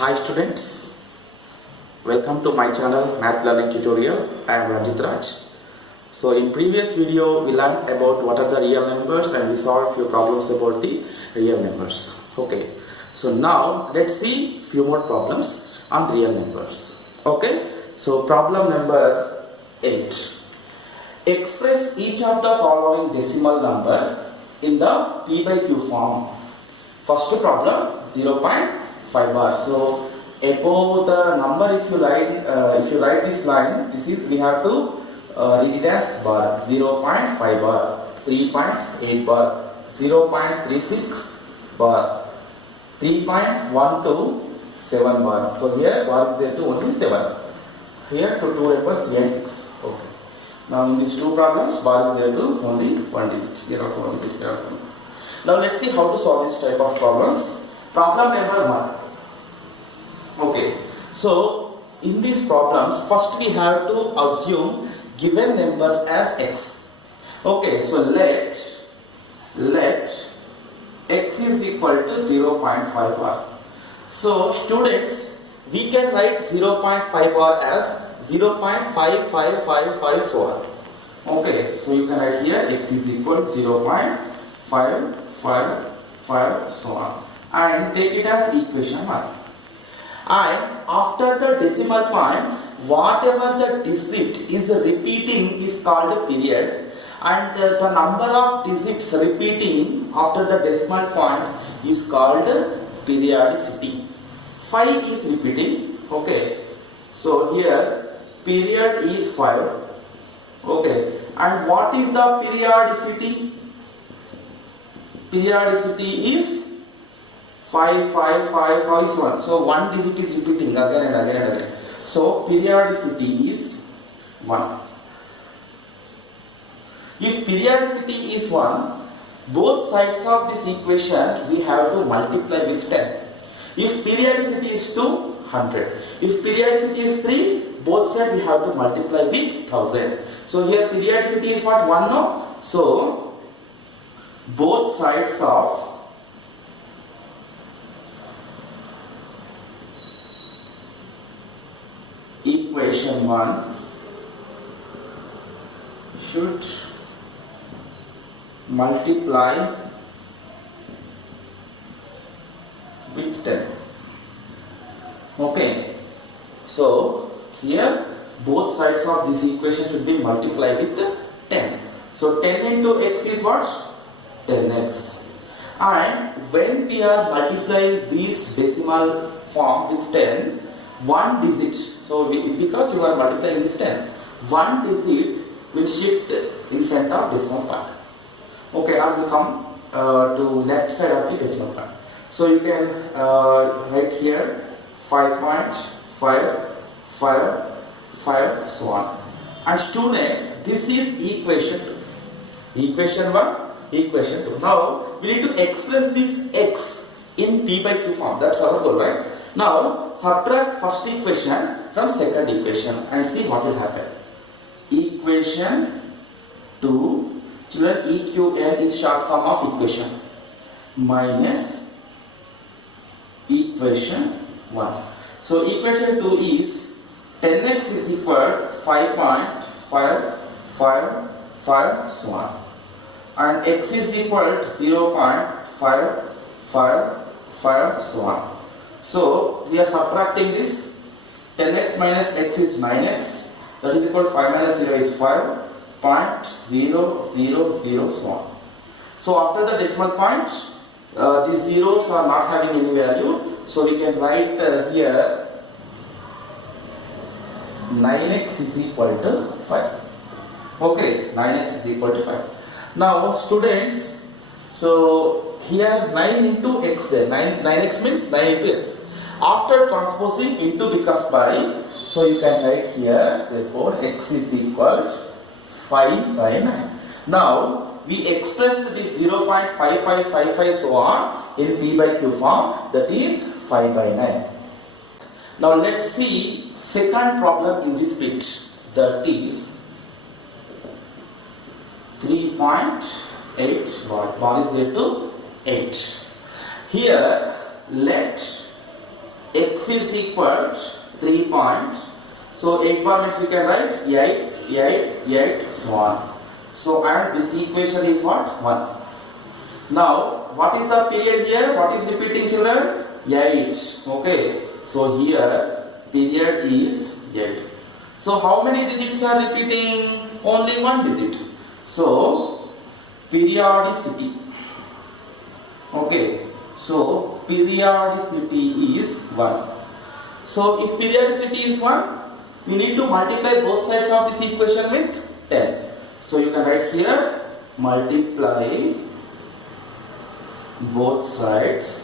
Hi students, welcome to my channel Math Learning Tutorial. I am Ranjit Raj. So in previous video we learned about what are the real numbers and we solved few problems about the real numbers. Okay, so now let's see few more problems on real numbers. Okay, so problem number 8. Express each of the following decimal number in the P by Q form. First problem 0.5 bar. So above the number, if you write this line, this is we have to read it as bar. 0.5 bar, 3.8 bar, 0.36 bar, 3.127 bar. So here bar is there to only 7. Here to two numbers 3 and 6. Okay. Now in these two problems, bar is there to only one digit. Here also one digit. Here also one digit. Now let's see how to solve this type of problems. Problem number 1. Okay, so in these problems, first we have to assume given numbers as x. Okay, so let x is equal to 0.5 bar. So students, we can write 0.5 bar as 0.5555 so on. Okay, so you can write here x is equal to 0.555 so on, and take it as equation 1. And after the decimal point, whatever the digit is repeating is called a period, and the number of digits repeating after the decimal point is called periodicity. 5 is repeating. Okay, so here period is 5. Okay, and what is the periodicity? Periodicity is 5, 5, 5, 5, so on. So one digit is repeating again and again and again. So periodicity is 1. If periodicity is 1, both sides of this equation we have to multiply with 10. If periodicity is 2, 100. If periodicity is 3, both sides we have to multiply with 1000. So here periodicity is what? 1, no? So both sides of equation 1 should multiply with 10. Okay, so here both sides of this equation should be multiplied with 10. So 10 into x is what? 10x. And when we are multiplying these decimal form with 10, one digit, so because you are multiplying with 10, one digit will shift in front of decimal point. Okay, I will come to left side of the decimal point. So you can write here 5.555 so on. And student, this is equation 2. Equation 1, equation 2. Now we need to express this x in P by Q form. That's our goal, right? Now subtract first equation from second equation and see what will happen. Equation 2, children, EQN is short form of equation, minus equation 1. So equation 2 is 10x is equal to 5.555 so on, and x is equal to 0.555 so on. So we are subtracting this. 10x minus x is 9x, that is equal to 5 minus 0 is 5.000 so on. So after the decimal point, these zeros are not having any value, so we can write here 9x is equal to 5. Okay, 9x is equal to 5. Now students, so here 9 into x there, 9x means 9 into x. After transposing into becomes by, so you can write here, therefore x is equal to 5 by 9. Now we expressed this 0.5555 so on in P by Q form, that is 5 by 9. Now let's see second problem in this bit, that is 3.8 bar is there to 8. Here let x is equal 3 points. So 8 bar means we can write 8, 8, 8, so on. So and this equation is what? 1. Now what is the period here? What is repeating, children? 8. Okay. So here period is 8. So how many digits are repeating? Only one digit. So periodicity. Okay. So periodicity is 1. So if periodicity is 1, we need to multiply both sides of this equation with 10. So you can write here multiply both sides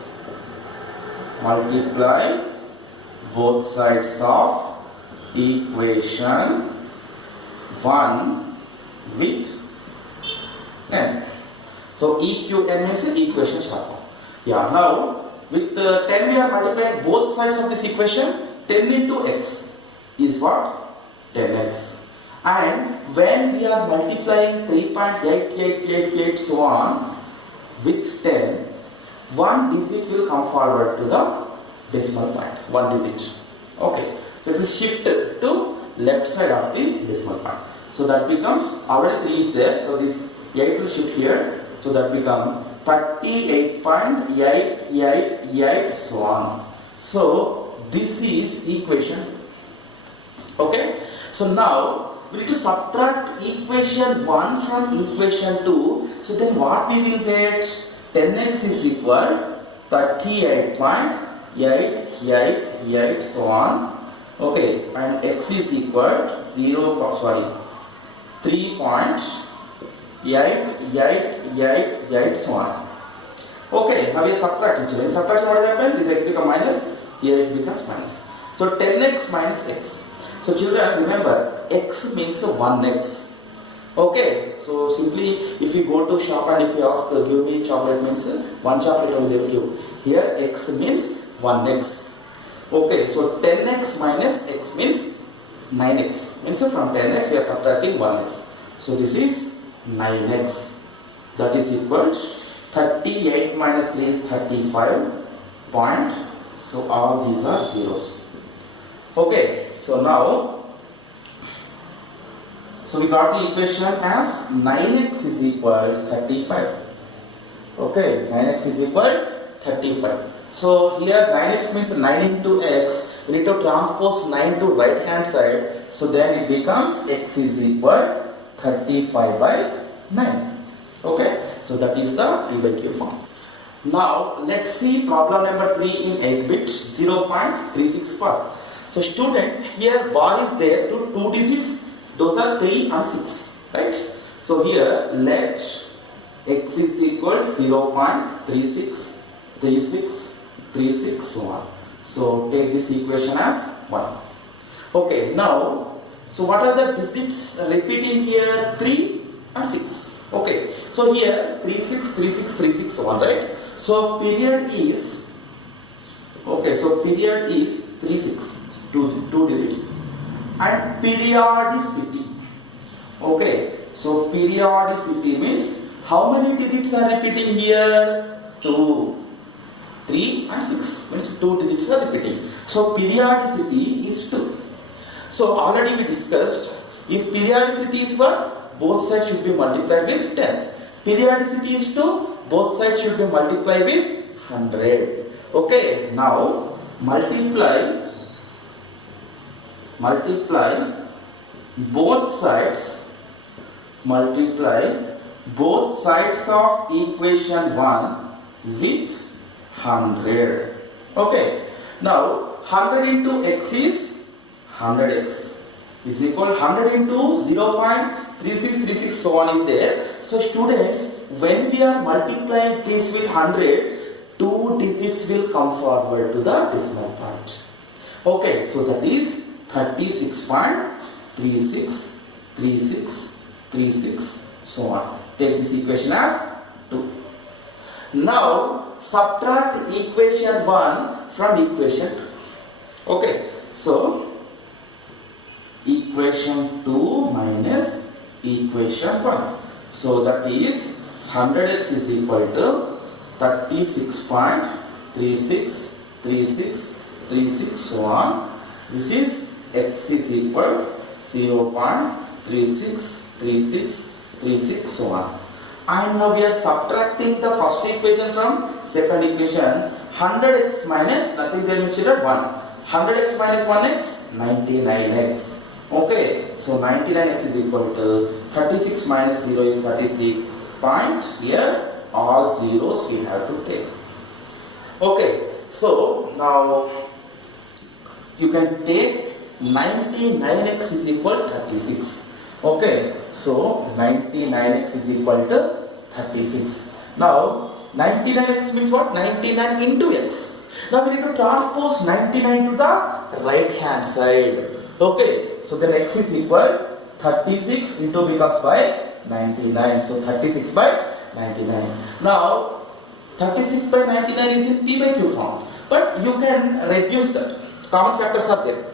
of equation 1 with 10. So EQN means equation sharp. Yeah, now with 10 we are multiplying both sides of this equation. 10 into x is what? 10x. And when we are multiplying 3.8888 so on with 10, one digit will come forward to the decimal point. One digit. Okay. So it will shift to left side of the decimal point. So that becomes, already 3 is there. So this 8 will shift here. So that becomes 38.888 so on. So this is equation. Okay. So now we need to subtract equation 1 from equation 2. So then what we will get? 10x is equal 38.888 so on. Okay, and x is equal 3.8888 so on. Okay, now we are subtracting. In subtraction what happens? This x becomes minus, here it becomes minus. So 10x minus x. So children, remember, x means 1x. Okay, so simply if you go to shop and if you ask give me chocolate means one chocolate only they will give. Here x means 1x. Okay, so 10x minus x means 9x. Means from 10x we are subtracting 1x. So this is 9x. That is equal 38 minus 3 is 35 point. So all these are zeros. Okay, so now so we got the equation as 9x is equal to 35. Okay, 9x is equal to 35. So here 9x means 9 into x. We need to transpose 9 to right hand side. So then it becomes x is equal to 35 by 9. Okay, so that is the P by Q form. Now let's see problem number 3 in 8 bit 0.36 part. So students, here bar is there to 2 digits. Those are 3 and 6, right? So here let x is equal to 0.36, 36, 36, so on. So take this equation as 1. Okay, now, so what are the digits repeating here? 3 and 6. Okay, so here 36, 36, 36, so on, right? So period is, okay, so period is 36, 2 digits. And periodicity. Okay, so periodicity means how many digits are repeating here? 2, 3 and 6 means 2 digits are repeating. So periodicity is 2. So already we discussed, if periodicity is 1, both sides should be multiplied with 10. Periodicity is 2, both sides should be multiplied with 100. Okay, now multiply both sides of equation 1 with 100. Okay, now 100 into x is 100x is equal 100 into 0.3636 so on is there. So students, when we are multiplying this with 100, 2 digits will come forward to the decimal point. Okay, so that is 36.36, 36, 36, so on. Take this equation as 2. Now subtract equation 1 from equation 2. Okay, so equation 2 minus equation 1. So that is 100x is equal to 36.36, 36, 36, so on. This is x is equal 0.363636, so on. And now we are subtracting the first equation from second equation. 100x minus nothing there is 1. 100x minus 1x, 99x. Okay, so 99x is equal to 36 minus 0 is 36. Point here, all zeros we have to take. Okay, so now you can take 99x is equal to 36. Okay, so 99x is equal to 36. Now 99x means what? 99 into x. Now we need to transpose 99 to the right hand side. Okay, so then x is equal 36 into because by 99. So 36 by 99. Now 36 by 99 is in p by q form, but you can reduce that. Common factors are there.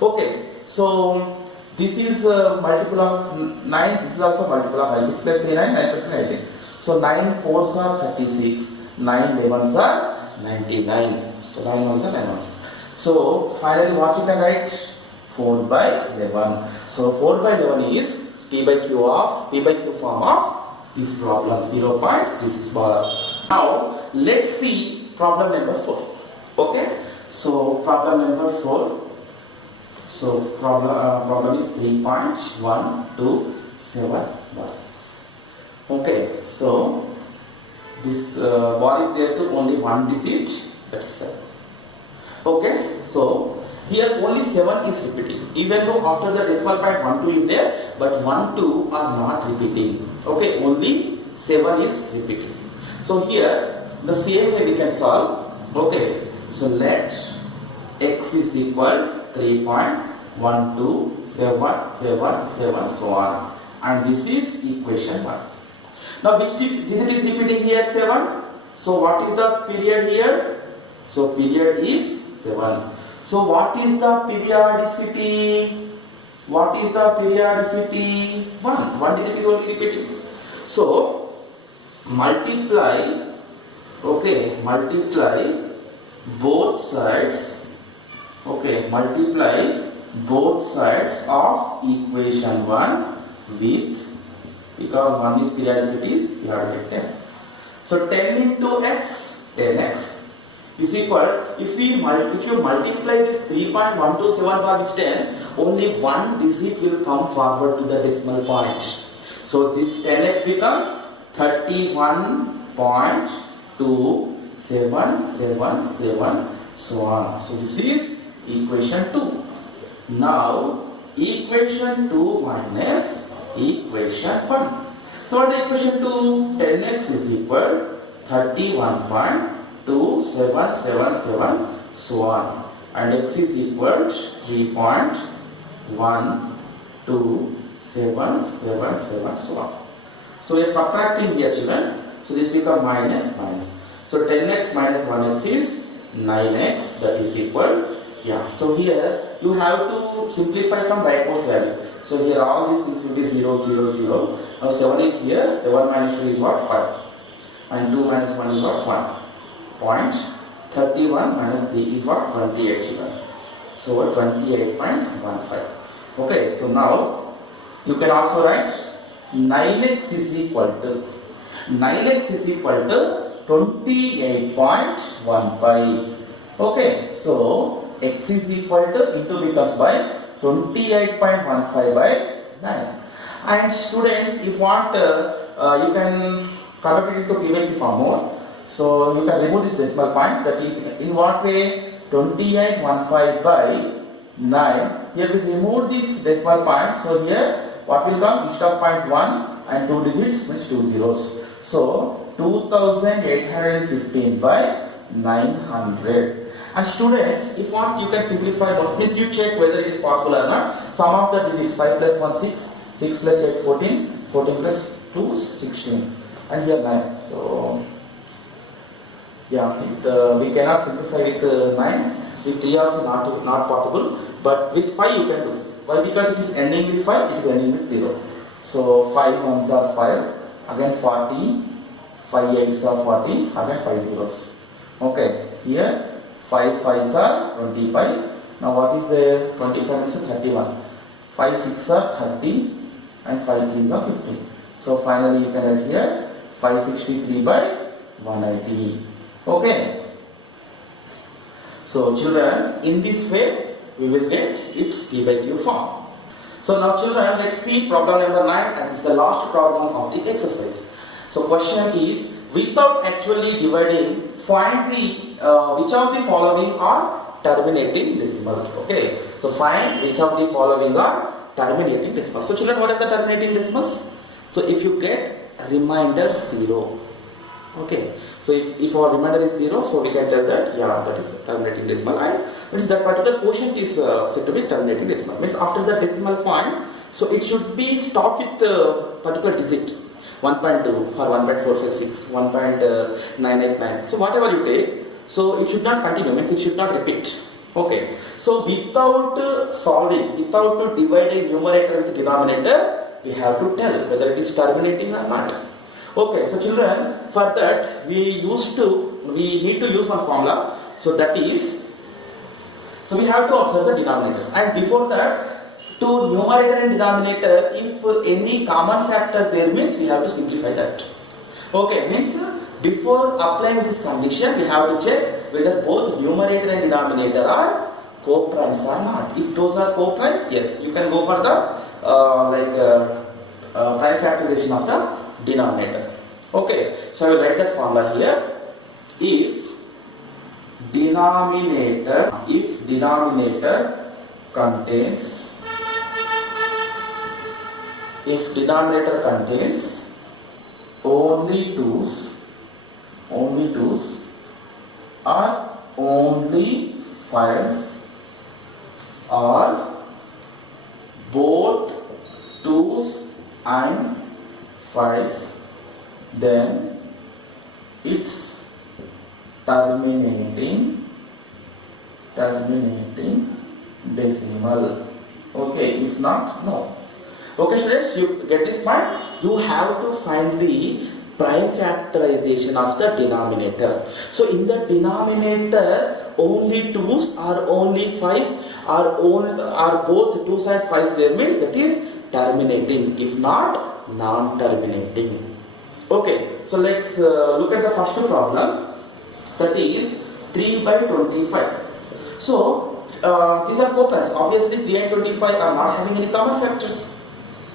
Okay, so this is multiple of 9, this is also multiple of 9. 6 plus 3, 9, 9 plus 3, 19. So 9 4s are 36, 9 11s are 99. So 9 1s are 9 1s. So finally what you can write? 4 by 11. So 4 by 11 is p by q form of this problem, 0.36 bar. Now let's see problem number 4. Okay, so problem number 4. So problem is 3.127 bar. Okay, so this bar is there to only one digit, that's 7. Okay, so here only 7 is repeating, even though after the decimal point 1 2 is there, but 1 2 are not repeating. Okay, only 7 is repeating. So here the same way we can solve. Okay, so let x is equal 3.12777, so on, and this is equation 1. Now which digit is repeating here? 7. So what is the period here? So period is 7. So what is the periodicity? What is the periodicity? 1. One digit is only repeating. So multiply, okay, multiply both sides, okay, multiply both sides of equation 1 with, because 1 is periodicity, is periodic 10. So 10 into x, 10x is equal, if you multiply this 3.127 bar with 10, only one digit will come forward to the decimal point. So this 10x becomes 31.2777, so on. So this is equation 2. Now equation 2 minus equation 1. So what is equation 2? 10x is equal 31.2777, so on, and x is equal 3.12777, so on. So we are subtracting here, children. So this becomes minus minus. So 10x minus 1x is 9x, that is equal, yeah. So here you have to simplify from rightmost value. So here all these things will be 0 0 0. Now 7 is here. 7 minus 2 is what? 5. And 2 minus 1 is what? 1. Point 31 minus 3 is what? 28, children. So 28.15. Okay, so now you can also write 9x is equal to 28.15. Okay, so x is equal to into because by 28.15 by 9. And students, if want, you can convert it into PVQ form more. So you can remove this decimal point. That is, in what way? 28.15 by 9. Here we remove this decimal point. So here what will come? Instead of 0.1 and 2 digits means 2 zeros. So 2815 by 900. And students, if want, you can simplify what means you check whether it is possible or not. Sum of the digits 5 plus 1 6, 6 plus 8 14, 14 plus 2 16, and here 9. So yeah, we cannot simplify with 9. With 3 also not possible, but with 5 you can do. Why? Because it is ending with 5, it is ending with 0. So 5 ones are 5, again 40, 5 8s are 40, again 5 zeros. Okay, here 5 5s are 25. Now what is there? 25 is 31. 5 6 are 30 and 5 3s are 50. So finally you can write here 563 by 180. Okay. So children, in this way we will get its P by Q form. So now children, let's see problem number 9, and this is the last problem of the exercise. So question is, without actually dividing, find the which of the following are terminating decimal. Okay. So find which of the following are terminating decimals. So children, what are the terminating decimals? So if you get remainder 0. Okay. So if our remainder is 0, so we can tell that that is terminating decimal, and means that particular quotient is said to be terminating decimal. Means after the decimal point, so it should be stopped with the particular digit 1.2 or 1.456, 1.989. So whatever you take, so it should not continue. Means it should not repeat. Okay. So without solving, without dividing numerator with denominator, we have to tell whether it is terminating or not. Okay, so children, for that we need to use one formula. So that is, so we have to observe the denominators, and before that, to numerator and denominator, if any common factor there, means we have to simplify that. Okay, means before applying this condition, we have to check whether both numerator and denominator are co-primes or not. If those are co-primes, yes, you can go for the prime factorization of the denominator. Okay, so I will write that formula here. If denominator contains only twos or only fives or both twos and fives, then it's terminating decimal. Okay, if not, no. Okay students, you get this point? You have to find the prime factorization of the denominator. So in the denominator, only twos or only fives are both twos and fives there, means that is terminating. If not, non-terminating. Okay, so let's look at the first problem, that is 3 by 25. So these are co-primes. Obviously 3 and 25 are not having any common factors.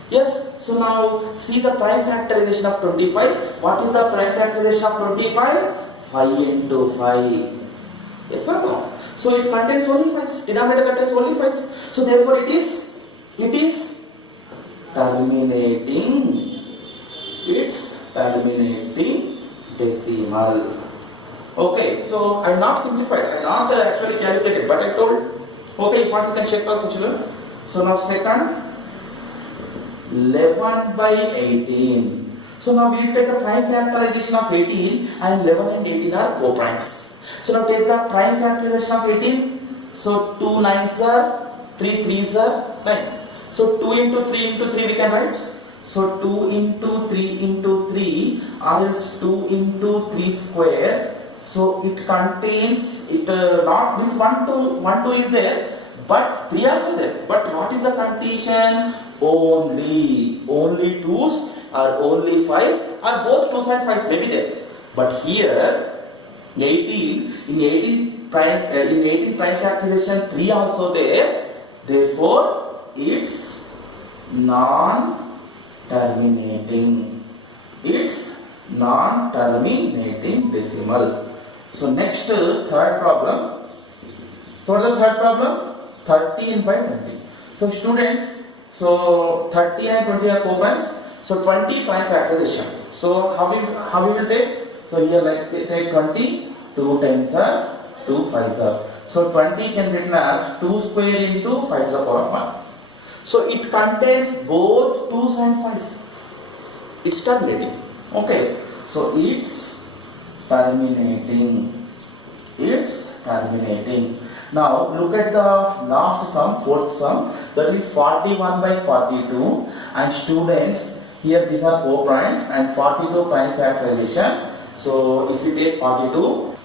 Yes, so now see the prime factorization of 25. What is the prime factorization of 25? 5 into 5. Yes or no? So it contains only 5. Denominator contains only 5. So therefore it is terminating. It's terminating decimal. Okay, so I not simplified, I not actually calculated, but I told. Okay, if you can check also children. So now second, 11 by 18. So now we will take the prime factorization of 18, and 11 and 18 are co-primes. So now take the prime factorization of 18. So 2 9s are 3 3s are 9. So 2 into 3 into 3 we can write. So 2 into 3 into 3, or else 2 into 3 square. So it contains, not this 1 2 is there, but 3 also there. But what is the condition? Only twos or only fives, or both twos and fives may be there. But here 18 prime factorization 3 also there. Therefore it's non-terminating. It's non-terminating decimal. So next third problem. So what is the third problem? 13 by 20. So students, so 13 and 20 are co-primes. So 20 prime factorization. So how we will take? So here like take 20, 2 10s are 2 5s are. So 20 can be written as 2 square into 5 to the power of 1. So it contains both 2s and 5s. It's terminating. Okay. So it's terminating. Now look at the last sum, fourth sum, that is 41 by 42. And students, here these are co-primes and 42 prime factorization. So if you take 42,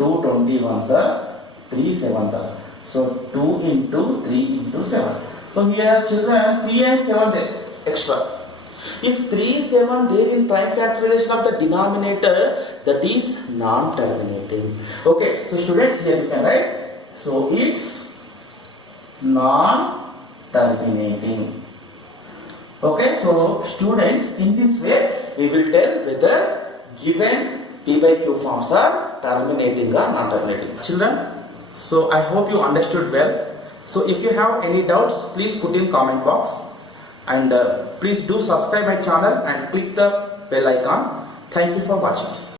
2 21s are 3 7s are. So 2 into 3 into 7. So here children 3 and 7 there extra. If 3 7 there in prime factorization of the denominator, that is non-terminating. Okay, so students here you can write. So it's non-terminating. Okay, so students in this way we will tell whether given P by Q forms are terminating or non-terminating. Children, so I hope you understood well. So if you have any doubts, please put in comment box, and please do subscribe my channel and click the bell icon. Thank you for watching.